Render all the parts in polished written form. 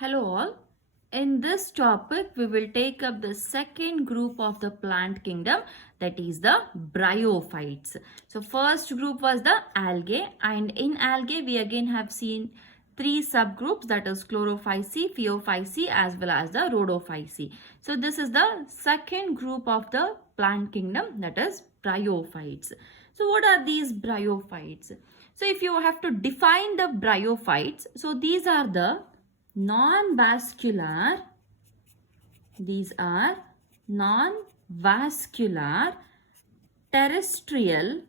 Hello all. In this topic, we will take up the second group of the plant kingdom, that is the bryophytes. So first group was the algae, and in algae we again have seen three subgroups, that is chlorophyceae, phaeophyceae as well as the rhodophyceae. So this is the second group of the plant kingdom, that is bryophytes. So what are these bryophytes? So if you have to define the bryophytes, so these are the non-vascular, these are non-vascular terrestrial,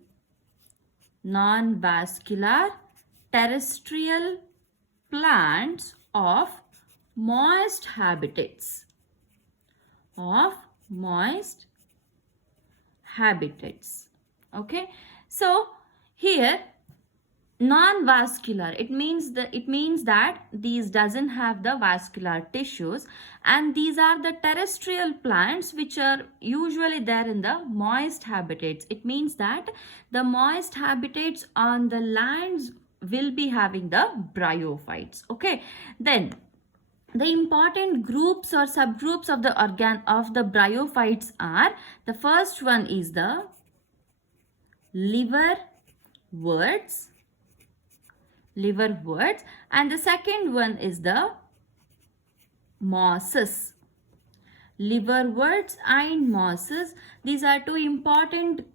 plants of moist habitats, okay. So here non-vascular, it means that these doesn't have the vascular tissues, and these are the terrestrial plants which are usually there in the moist habitats. It means that the moist habitats on the lands will be having the bryophytes, okay. Then the important groups or subgroups of the bryophytes are, the first one is the liverworts, and the second one is the mosses. Liverworts and mosses, these are two important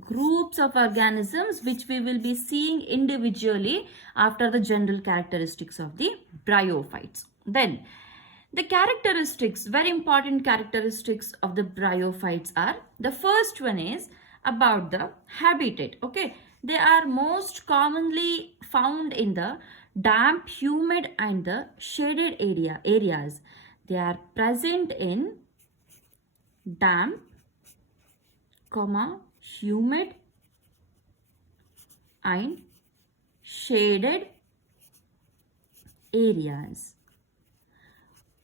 groups of organisms which we will be seeing individually after the general characteristics of the bryophytes. Then the characteristics, very important characteristics of the bryophytes are, the first one is about the habitat, okay. They are most commonly found in the damp, humid and the shaded areas. They are present in damp, humid and shaded areas.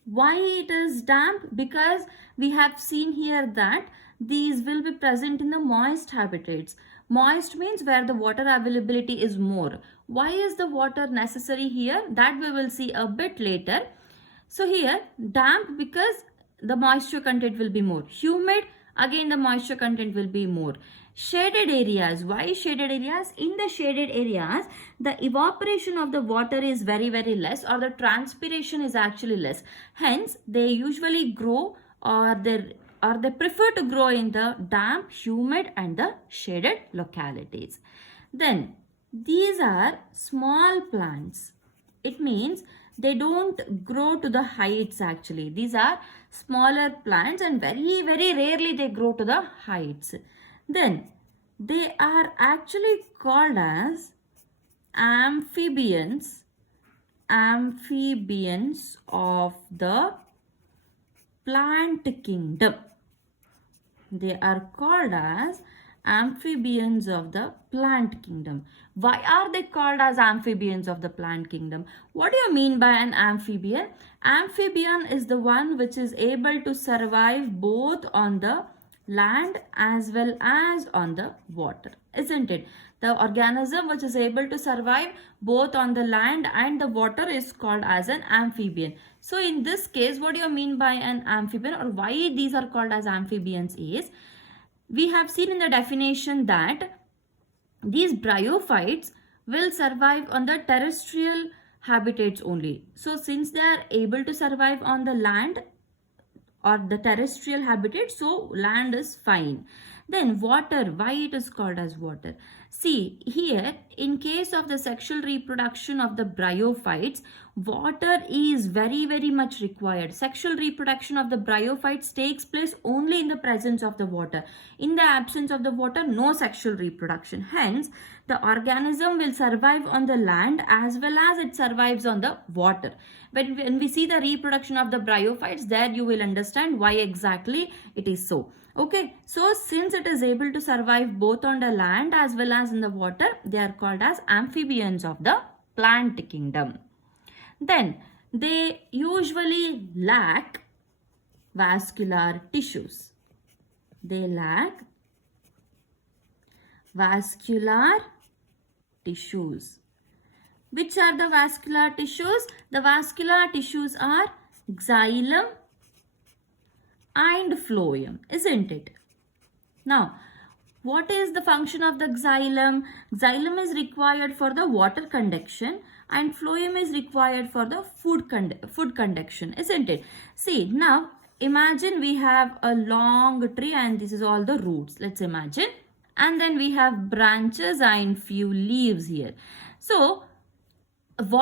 Why it is damp? Because we have seen here that these will be present in the moist habitats. Moist means where the water availability is more. Why is the water necessary here? That we will see a bit later. So here damp because the moisture content will be more. Humid, again the moisture content will be more. Shaded areas. Why shaded areas? In the shaded areas, the evaporation of the water is very less, or the transpiration is actually less. Hence, they usually grow or they prefer to grow in the damp, humid and the shaded localities. Then these are small plants. It means they don't grow to the heights actually. These are smaller plants and very rarely they grow to the heights. Then they are actually called as amphibians of the plant kingdom. They are called as amphibians of the plant kingdom. Why are they called as amphibians of the plant kingdom? What do you mean by an amphibian? Amphibian is the one which is able to survive both on the land as well as on the water, isn't it? The organism which is able to survive both on the land and the water is called as an amphibian. So in this case, what do you mean by an amphibian, or why these are called as amphibians is, we have seen in the definition that these bryophytes will survive on the terrestrial habitats only. So since they are able to survive on the land or the terrestrial habitat, so land is fine. Then water, why it is called as water? See here, in case of the sexual reproduction of the bryophytes, water is very much required. Sexual reproduction of the bryophytes takes place only in the presence of the water. In the absence of the water, no sexual reproduction. Hence, the organism will survive on the land as well as it survives on the water. But when we see the reproduction of the bryophytes, there you will understand why exactly it is so. Okay, so since it is able to survive both on the land as well as in the water, they are called as amphibians of the plant kingdom. Then they usually lack vascular tissues. They lack vascular tissues. Which are the vascular tissues? The vascular tissues are xylem and phloem, isn't it? Now, what is the function of the xylem? Xylem is required for the water conduction and phloem is required for the food conduction, isn't it? See, now imagine we have a long tree and this is all the roots. Let's imagine. And then we have branches and few leaves here. So,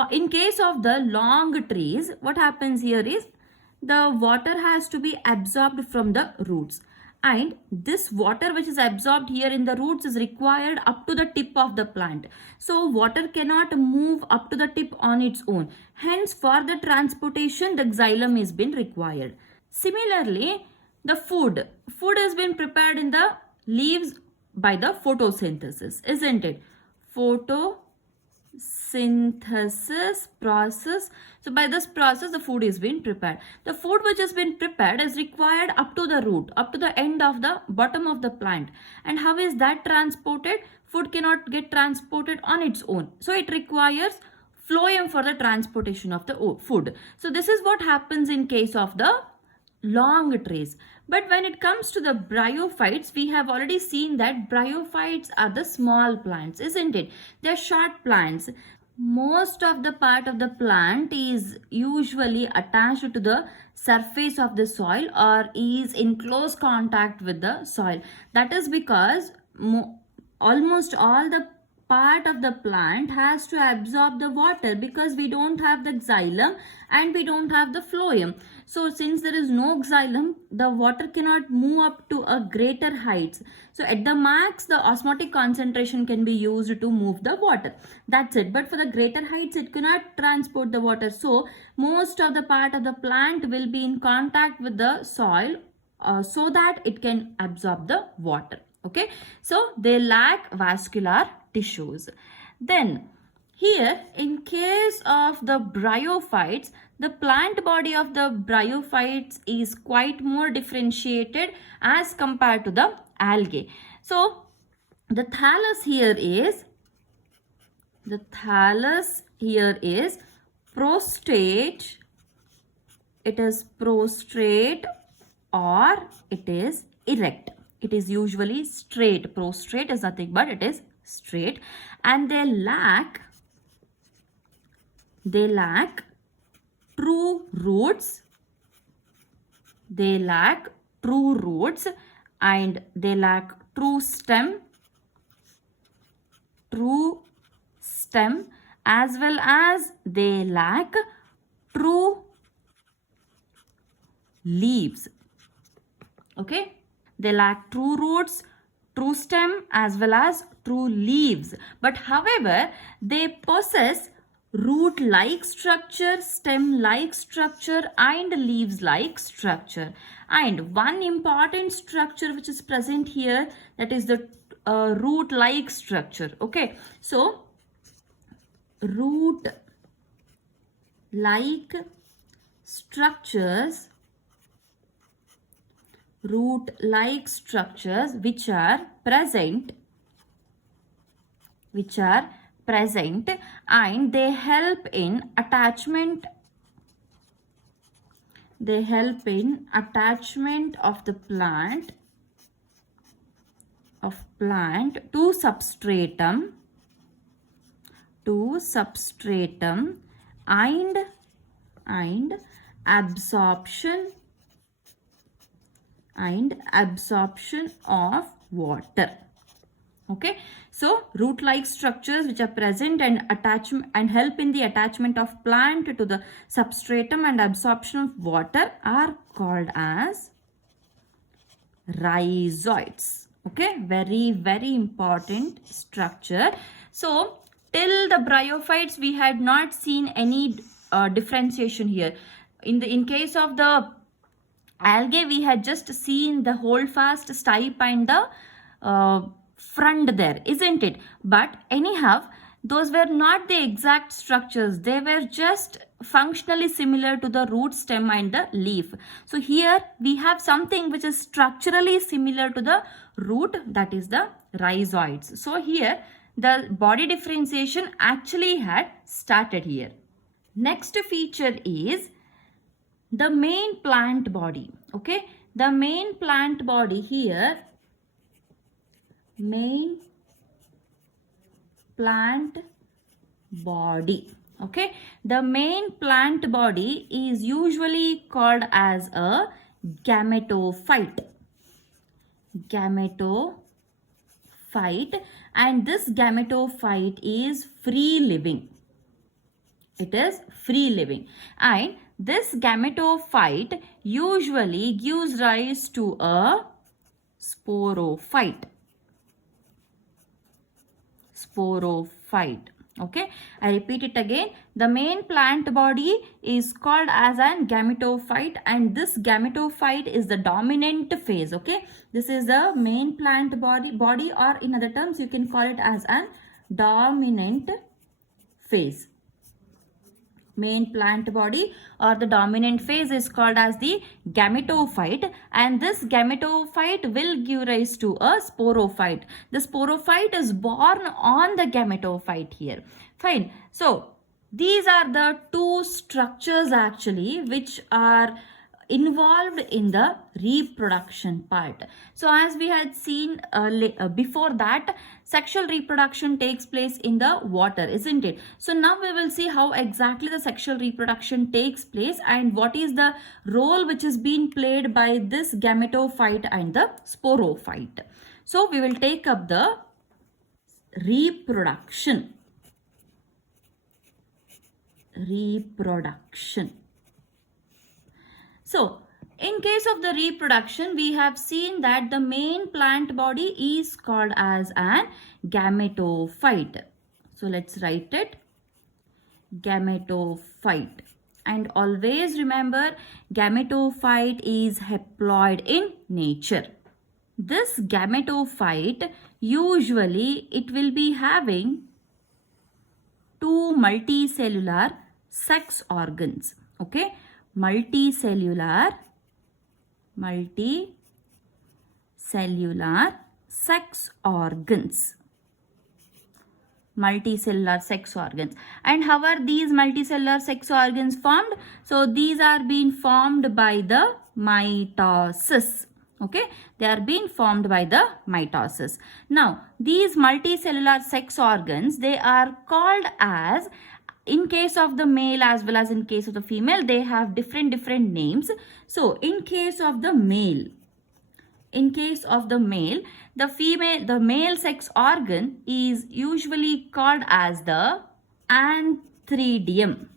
in case of the long trees, what happens here is the water has to be absorbed from the roots, and this water which is absorbed here in the roots is required up to the tip of the plant. So water cannot move up to the tip on its own. Hence, for the transportation, the xylem is been required. Similarly, the food has been prepared in the leaves by the photosynthesis, isn't it? Photosynthesis process. So by this process, the food is being prepared. The food which has been prepared is required up to the root, up to the end of the bottom of the plant. And how is that transported? Food cannot get transported on its own. So it requires phloem for the transportation of the food. So this is what happens in case of the long trees. But when it comes to the bryophytes, we have already seen that bryophytes are the small plants, isn't it? They are short plants. Most of the part of the plant is usually attached to the surface of the soil or is in close contact with the soil. That is because almost all the part of the plant has to absorb the water because we don't have the xylem and we don't have the phloem. So since there is no xylem, the water cannot move up to a greater heights. So at the max, the osmotic concentration can be used to move the water. That's it. But for the greater heights, it cannot transport the water. So most of the part of the plant will be in contact with the soil so that it can absorb the water. Okay. So they lack vascular tissues. Then here, in case of the bryophytes, the plant body of the bryophytes is quite more differentiated as compared to the algae. So the thallus here is prostrate. It is prostrate or it is erect. It is usually straight. Prostrate is nothing but it is straight, and they lack true roots. They lack true roots and they lack true stem, as well as they lack true leaves. Okay, they lack true roots, true stem as well as true leaves. But however, they possess root-like structure, stem-like structure and leaves-like structure. And one important structure which is present here, that is the root-like structure. Okay, so root-like structures which are present and they help in attachment of the plant to substratum and absorption of water. Okay, so root-like structures which are present and help in the attachment of plant to the substratum and absorption of water are called as rhizoids. Okay, very, very important structure. So till the bryophytes, we had not seen any differentiation here. In case of the algae, we had just seen the holdfast stipe and the front there, isn't it? But anyhow, those were not the exact structures. They were just functionally similar to the root, stem and the leaf. So here we have something which is structurally similar to the root, that is the rhizoids. So here the body differentiation actually had started here. Next feature is the main plant body. Okay, the main plant body here, main plant body. Okay, the main plant body is usually called as a gametophyte. Gametophyte, and this gametophyte is free living. It is free living, and this gametophyte usually gives rise to a sporophyte. Sporophyte. Okay, I repeat it again. The main plant body is called as an gametophyte, and this gametophyte is the dominant phase. Okay, this is the main plant body, or in other terms you can call it as an dominant phase. Main plant body or the dominant phase is called as the gametophyte, and this gametophyte will give rise to a sporophyte. The sporophyte is born on the gametophyte here. Fine. So these are the two structures actually which are involved in the reproduction part. So as we had seen before that, sexual reproduction takes place in the water, isn't it? So now we will see how exactly the sexual reproduction takes place and what is the role which is being played by this gametophyte and the sporophyte. So we will take up the reproduction. So, in case of the reproduction, we have seen that the main plant body is called as an gametophyte. So, let's write it, gametophyte. And always remember, gametophyte is haploid in nature. This gametophyte, usually it will be having two multicellular sex organs. Okay, multicellular sex organs. Multicellular sex organs. And how are these multicellular sex organs formed? So these are being formed by the mitosis. Okay, they are being formed by the mitosis. Now these multicellular sex organs, they are called as, in case of the male as well as in case of the female, they have different names. So in case of the male, the male sex organ is usually called as the antheridium.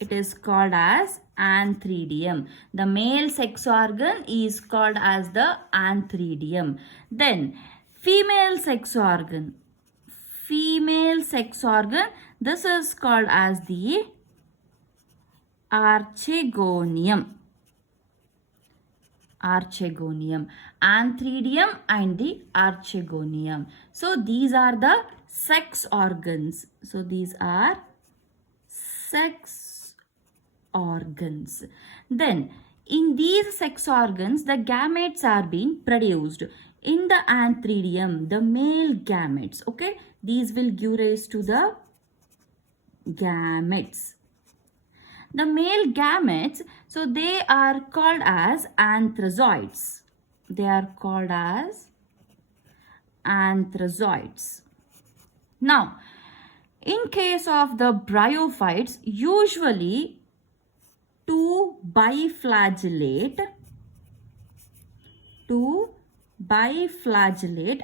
It is called as antheridium. The male sex organ is called as the antheridium. Then female sex organ, this is called as the archegonium. Antheridium and the archegonium. So these are the sex organs. So these are sex organs. Then in these sex organs, the gametes are being produced. In the antheridium, the male gametes, okay, these will give rise to the gametes. The male gametes, so they are called as anthrazoids. Now, in case of the bryophytes, usually two biflagellate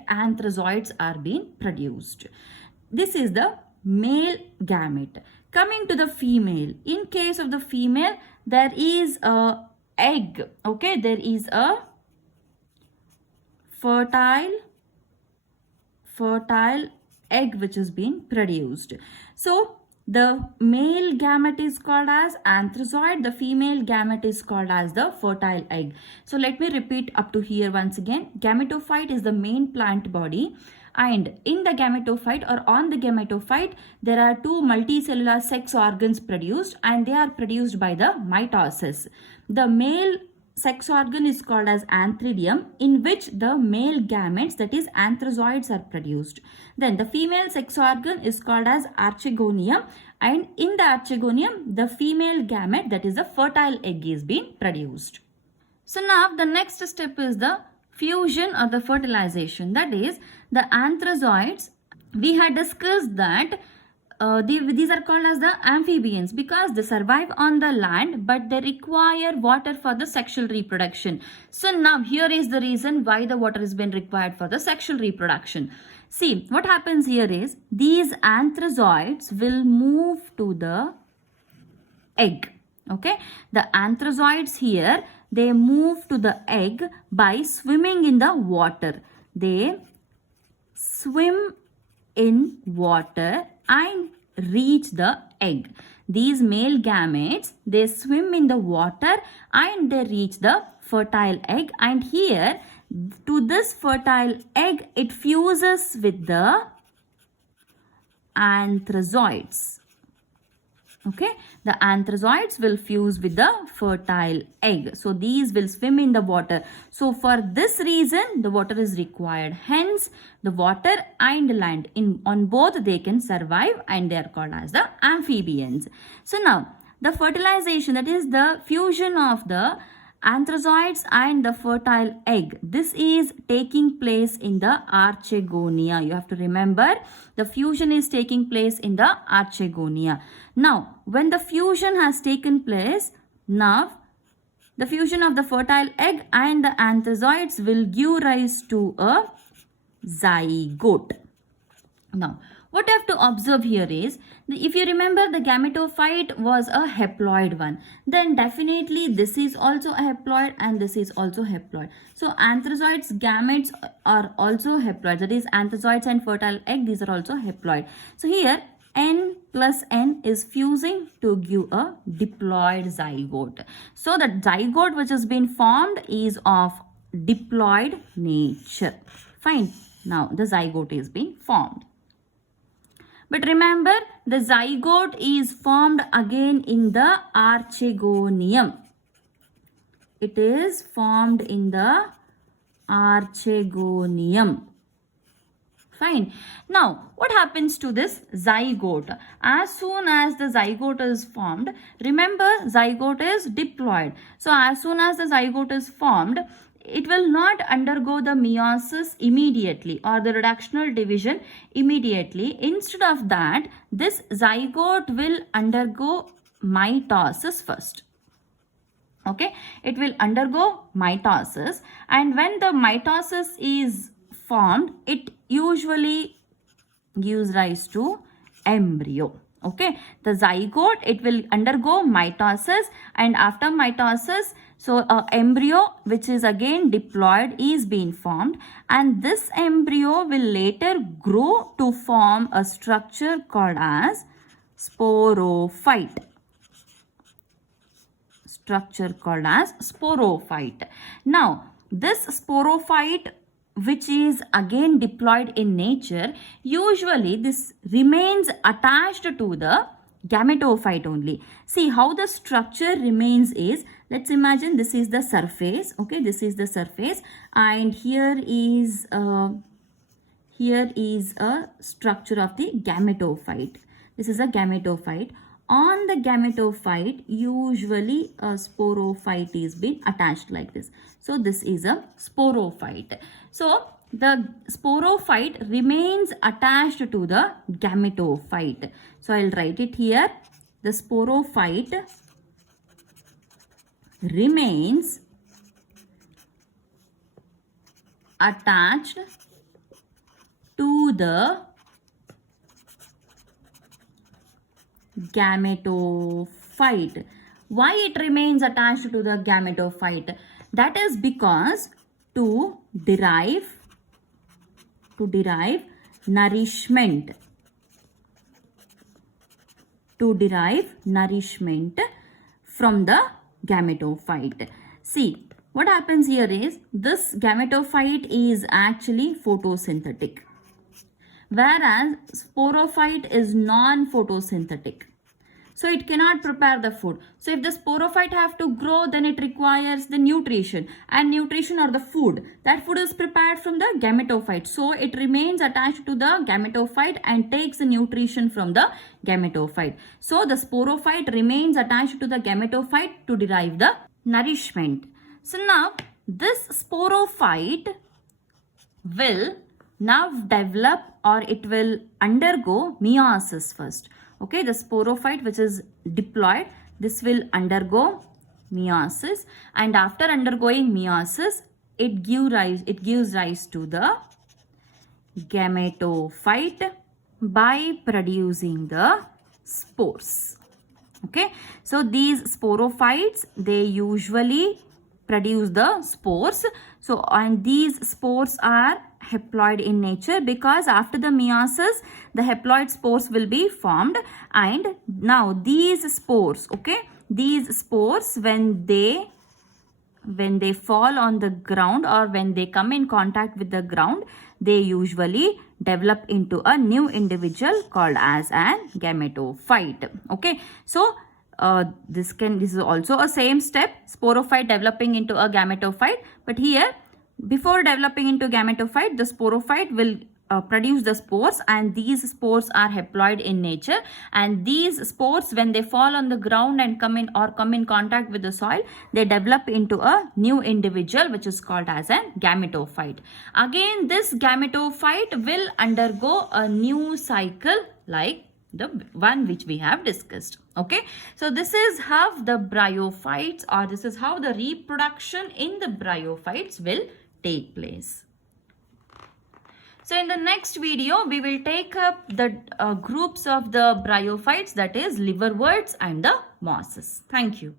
anthrazoids are being produced. This is the male gamete. Coming to the female, in case of the female, there is a egg. Okay, there is a fertile egg which is being produced. So the male gamete is called as anthrazoid, the female gamete is called as the fertile egg. So let me repeat up to here once again. Gametophyte is the main plant body, and in the gametophyte or on the gametophyte, there are two multicellular sex organs produced, and they are produced by the mitosis. The male sex organ is called as antheridium, in which the male gametes, that is anthrazoids, are produced. Then the female sex organ is called as archegonium, and in the archegonium the female gamete, that is the fertile egg, is being produced. So now the next step is the fusion or the fertilization, that is the anthrazoids. We had discussed that these are called as the amphibians because they survive on the land, but they require water for the sexual reproduction. So now here is the reason why the water has been required for the sexual reproduction. See, what happens here is these anthrazoids will move to the egg. Okay, the anthrazoids here, they move to the egg by swimming in the water. They swim in water and reach the egg. These male gametes, they swim in the water and they reach the fertile egg, and here to this fertile egg it fuses with the anthrazoids. Okay, the anthrazoids will fuse with the fertile egg. So these will swim in the water. So for this reason the water is required. Hence the water and land, on both they can survive, and they are called as the amphibians. So now the fertilization, that is the fusion of the anthrazoids and the fertile egg, this is taking place in the archegonia. You have to remember the fusion is taking place in the archegonia. Now when the fusion has taken place, now the fusion of the fertile egg and the anthrazoids will give rise to a zygote. Now what you have to observe here is, if you remember the gametophyte was a haploid one, then definitely this is also a haploid and this is also haploid. So anthrazoids gametes are also haploid, that is anthrazoids and fertile egg, these are also haploid. So here N plus N is fusing to give a diploid zygote. So the zygote which has been formed is of diploid nature. Fine. Now the zygote is being formed. But remember, the zygote is formed again in the archegonium. It is formed in the archegonium. Fine. Now, what happens to this zygote? As soon as the zygote is formed, remember zygote is diploid. So, as soon as the zygote is formed, it will not undergo the meiosis immediately or the reductional division immediately. Instead of that, this zygote will undergo mitosis first. Okay, it will undergo mitosis, and when the mitosis is formed, it usually gives rise to embryo. Okay, the zygote, it will undergo mitosis, and after mitosis, so embryo which is again diploid is being formed, and this embryo will later grow to form a structure called as sporophyte. Structure called as sporophyte. Now this sporophyte, which is again diploid in nature, usually this remains attached to the gametophyte only. See how the structure remains is, let's imagine this is the surface. Okay, this is the surface, and here is a structure of the gametophyte. This is a gametophyte. On the gametophyte, usually a sporophyte is being attached like this. So this is a sporophyte. So the sporophyte remains attached to the gametophyte. So I'll write it here. The sporophyte remains attached to the gametophyte. Why it remains attached to the gametophyte? That is because to derive nourishment. To derive nourishment from the gametophyte. See, what happens here is this gametophyte is actually So it cannot prepare the food. So if the sporophyte have to grow, then it requires the nutrition, and nutrition or the food. That food is prepared from the gametophyte. So it remains attached to the gametophyte and takes the nutrition from the gametophyte. So the sporophyte remains attached to the gametophyte to derive the nourishment. So now this sporophyte will now develop, or it will undergo meiosis first. Okay, the sporophyte which is diploid, this will undergo meiosis, and after undergoing meiosis, it gives rise to the gametophyte by producing the spores. Okay, so these sporophytes, they usually produce the spores. So, and these spores are haploid in nature, because after the meiosis, the haploid spores will be formed. And now these spores, okay, these spores, when they fall on the ground, or when they come in contact with the ground, they usually develop into a new individual called as an gametophyte. Okay, so this is also a same step, sporophyte developing into a gametophyte, but here before developing into gametophyte, the sporophyte will produce the spores, and these spores are haploid in nature, and these spores, when they fall on the ground and come in contact with the soil, they develop into a new individual which is called as a gametophyte. Again, this gametophyte will undergo a new cycle like the one which we have discussed. Okay, so this is how the bryophytes, or this is how the reproduction in the bryophytes will take place. So in the next video, we will take up the groups of the bryophytes, that is liverworts and the mosses. Thank you.